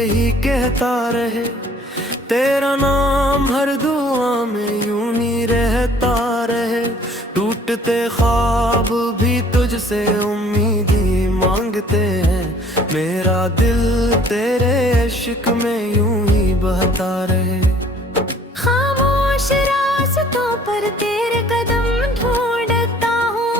यही कहता रहे, तेरा नाम हर दुआ में यूं ही रहता रहे। टूटते ख्वाब भी तुझसे उम्मीदी मांगते हैं, मेरा दिल तेरे इश्क में यूं ही बहता रहे। खामोश रास्तों पर तेरे कदम ढूंढता हूँ,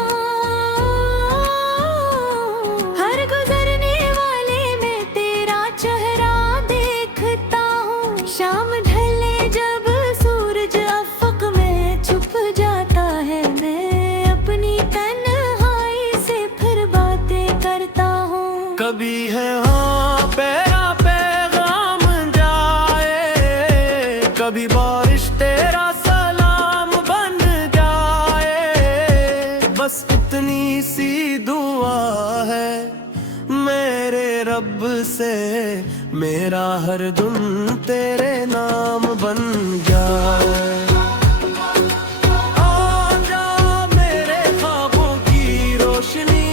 हर गुजरने वाले में तेरा चेहरा देखता हूँ। शाम ढले जब सूरज अफक में छुप जाता है, मैं अपनी तन्हाई से फिर बातें करता हूँ। कभी है हाँ पैरा पैगाम जाए, कभी बारिश तेरा सलाम बन जाए। बस इतनी सी दुआ है मेरे रब से, मेरा हर दम तेरे नाम बन जाए। आजा मेरे ख्वाबों की रोशनी,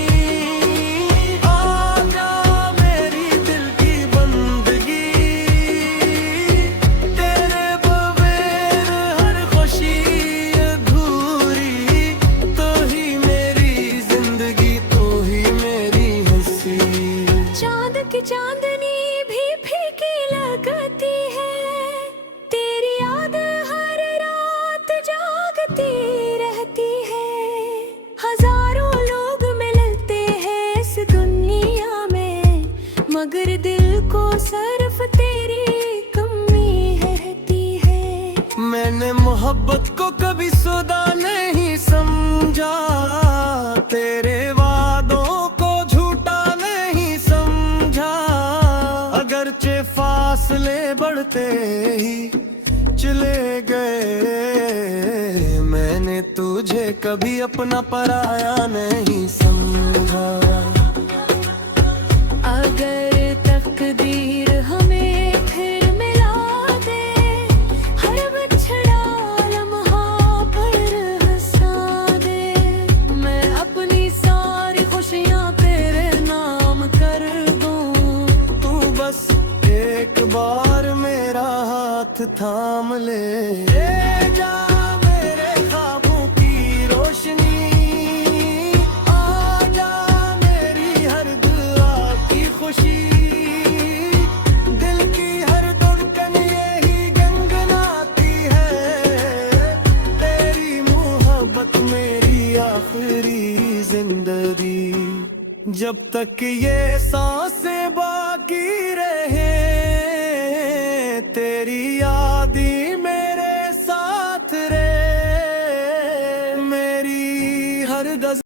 आजा मेरी दिल की बंदगी, तेरे बगैर हर खुशी अधूरी। तो ही मेरी जिंदगी, तो ही मेरी हंसी। चांद की चांदनी भी फीकी लगती है, तेरी याद हर रात जागती रहती है। हजारों लोग मिलते हैं इस दुनिया में, मगर दिल को सिर्फ तेरी कमी रहती है। मैंने मोहब्बत को कभी सौदा नहीं समझा, तेरे वादों को झूठा नहीं समझा। अगरचे फासले बढ़ते ही चले गए, मैंने तुझे कभी अपना पराया नहीं समझा। अगर तकदीर हमें फिर मिला दे, हर बिछड़ा लम्हा पर हंसा दे, मैं अपनी सारी खुशियाँ तेरे नाम कर दूँ। तू बस एक बार मेरा हाथ थाम ले, ले जा मेरे ख्वाबों की रोशनी, आजा मेरी हर दुआ की खुशी। दिल की हर धड़कन यही गुनगुनाती है, तेरी मोहब्बत मेरी आखिरी जिंदगी। जब तक ये सांसें बाकी